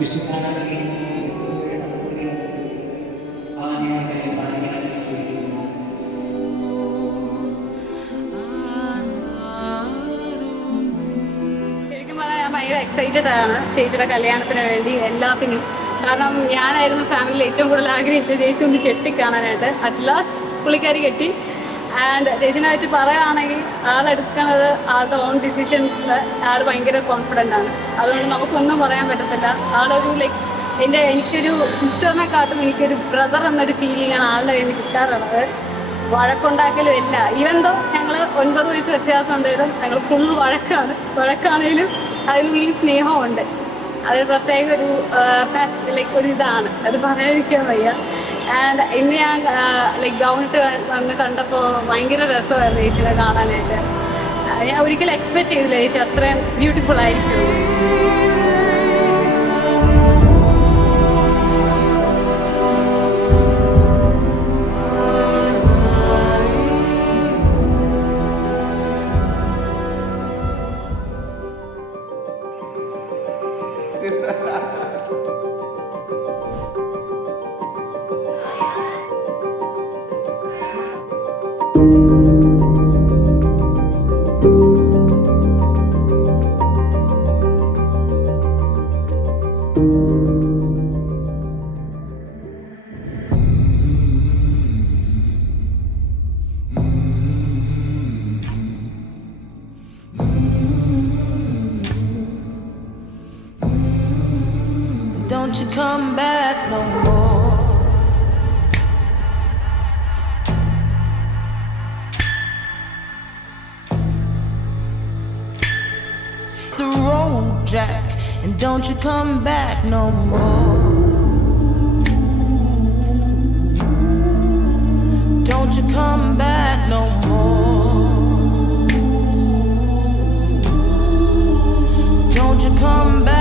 ശരിക്കും പറഞ്ഞാൽ ഞാൻ ഭയങ്കര എക്സൈറ്റഡ് ആണ് ചേച്ചിയുടെ കല്യാണത്തിന് വേണ്ടി എല്ലാത്തിനും. കാരണം ഞാനായിരുന്നു ഫാമിലിയിൽ ഏറ്റവും കൂടുതൽ ആഗ്രഹിച്ചത് ചേച്ചി ഒന്ന് കെട്ടിക്കാണാനായിട്ട്. അറ്റ് ലാസ്റ്റ് പുള്ളിക്കാരി കെട്ടി. ആൻഡ് ചേച്ചിനെ വെച്ച് പറയുകയാണെങ്കിൽ ആളെടുക്കുന്നത് ആളുടെ ഓൺ ഡിസിഷൻസിൽ ആൾ ഭയങ്കര കോൺഫിഡൻ്റ് ആണ്. അതുകൊണ്ട് നമുക്കൊന്നും പറയാൻ പറ്റത്തില്ല. ആളൊരു എനിക്കൊരു സിസ്റ്ററിനെക്കാട്ടും എനിക്കൊരു ബ്രദർ എന്നൊരു ഫീലിംഗ് ആണ് ആളുടെ കയ്യിൽ കിട്ടാറുള്ളത്. വഴക്കുണ്ടാക്കലും ഇല്ല. ഈവൻ ദോ ഞങ്ങൾ 9 വയസ്സ് വ്യത്യാസം ഉണ്ടെങ്കിലും ഞങ്ങൾ ഫുൾ വഴക്കാണെങ്കിലും അതിനുള്ളിൽ സ്നേഹമുണ്ട്. അതൊരു പ്രത്യേക ഒരു ഒരു ഇതാണ്, അത് പറയാതിരിക്കാൻ വയ്യ. ആൻഡ് ഇന്ന് ഞാൻ ഗൗണിട്ട് വന്ന് കണ്ടപ്പോൾ ഭയങ്കര രസമായിരുന്നു ചേച്ചിനെ കാണാനായിട്ട്. ഞാൻ ഒരിക്കലും എക്സ്പെക്ട് ചെയ്തില്ല ചേച്ചി അത്രയും ബ്യൂട്ടിഫുൾ ആയിരിക്കും. Don't you come back no more. The road, Jack, and don't you come back no more. Don't you come back no more. Don't you come back.